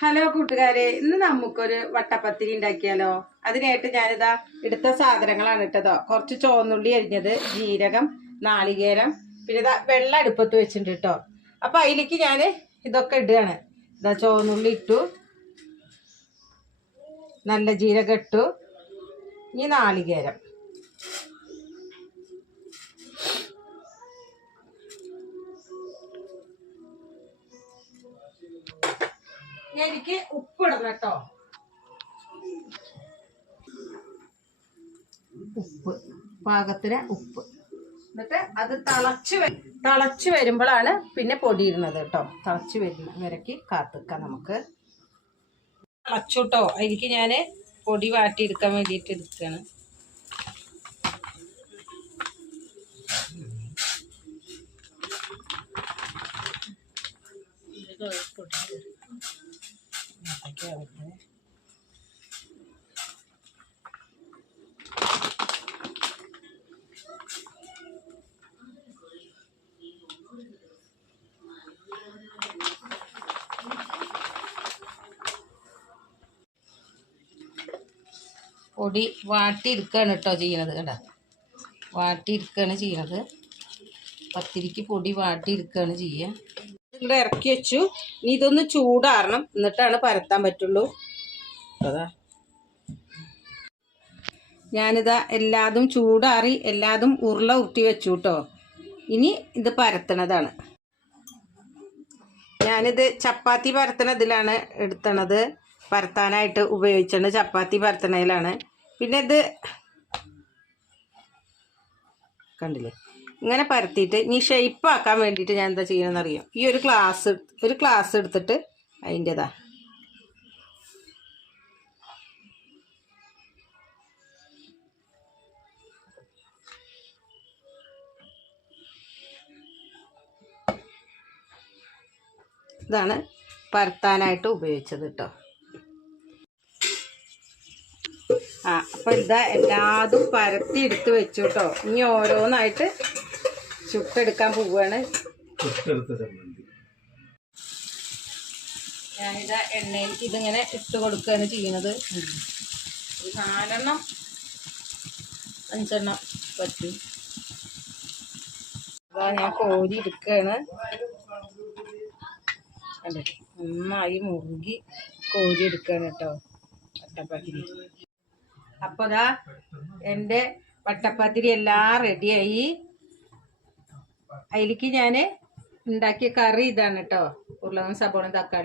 Hello കൂട്ടുകാരെ, ഇന്ന് നമുക്കൊരു വട്ടപ്പത്തിരി ഉണ്ടാക്കിയാലോ. അതിനായിട്ട് ഞാനിതാ എടുത്ത സാധനങ്ങളാണ് ഇട്ടതോ. കുറച്ച് ചുവന്നുള്ളി അരിഞ്ഞത്, ജീരകം, നാളികേരം, പിന്നെ ഇതാ വെള്ളം അടുപ്പത്ത് വെച്ചിട്ടുണ്ട് കേട്ടോ. അപ്പൊ അതിലേക്ക് ഞാൻ ഇതൊക്കെ ഇടുകയാണ്. ഇതാ ചുവന്നുള്ളി ഇട്ടു, നല്ല ജീരകം ഇട്ടു, ഇനി നാളികേരം, എനിക്ക് ഉപ്പിടണം കേട്ടോ. ഉപ്പ് പാകത്തിന് ഉപ്പ്. എന്നിട്ട് അത് തിളച്ച് വരുമ്പോഴാണ് പിന്നെ പൊടി ഇടുന്നത് കേട്ടോ. തിളച്ച് വരുന്ന വരയ്ക്ക് കാത്തിക്കാം നമുക്ക്. തിളച്ചു കേട്ടോ. അതിലേക്ക് ഞാൻ പൊടി വാട്ടിയെടുക്കാൻ വേണ്ടിയിട്ട് എടുക്കുകയാണ്. പൊടി വാട്ടിയെടുക്കുകയാണ് കേട്ടോ ചെയ്യണത്. കണ്ട വാട്ടിയെടുക്കുകയാണ് ചെയ്യണത്. പത്തിരിക്ക് പൊടി വാട്ടിയെടുക്കുകയാണ് ചെയ്യുക. ഇവിടെ ഇറക്കി വെച്ചു. ഇനി ഇതൊന്ന് ചൂടാറണം, എന്നിട്ടാണ് പരത്താൻ പറ്റുള്ളൂ. അതാ ഞാനിതാ എല്ലാതും ചൂടാറി എല്ലാതും ഉരുള ഉരുട്ടി വെച്ചു കേട്ടോ. ഇനി ഇത് പരത്തണതാണ്. ഞാനിത് ചപ്പാത്തി പരത്തണതിലാണ് എടുത്തണത്. പരത്താനായിട്ട് ഉപയോഗിച്ചത് ചപ്പാത്തി പരത്തണതിലാണ്. പിന്നെ ഇത് കണ്ടില്ലേ, ഇങ്ങനെ പരത്തിയിട്ട് ഇനി ഷേപ്പ് ആക്കാൻ വേണ്ടിയിട്ട് ഞാൻ എന്താ ചെയ്യണമെന്ന് അറിയാം. ഈ ഒരു ഗ്ലാസ് എടുത്തിട്ട് അതിൻ്റെതാ ഇതാണ് പരത്താനായിട്ട് ഉപയോഗിച്ചത് കേട്ടോ. അപ്പം ഇതാ എല്ലാതും പരത്തി എടുത്ത് വെച്ചു കേട്ടോ. ഇനി ഓരോന്നായിട്ട് ചുട്ടെടുക്കാൻ പോവുകയാണ്. ഞാനിതാ എണ്ണയിൽ ഇതിങ്ങനെ ഇട്ട് കൊടുക്കുകയാണ് ചെയ്യുന്നത്. 4 5 പറ്റും. അതാ ഞാൻ കോരി എടുക്കുകയാണ്. അല്ലേ, നന്നായി മുറുകി കോരി എടുക്കുകയാണ് കേട്ടോ വട്ടപ്പത്തിരി. അപ്പോൾ അതാ എൻ്റെ വട്ടപ്പത്തിരി എല്ലാം റെഡിയായി. അതിലേക്ക് ഞാൻ ഉണ്ടാക്കിയ കറി ഇതാണ് കേട്ടോ. ഉരുളൻ സബോള തക്കാളി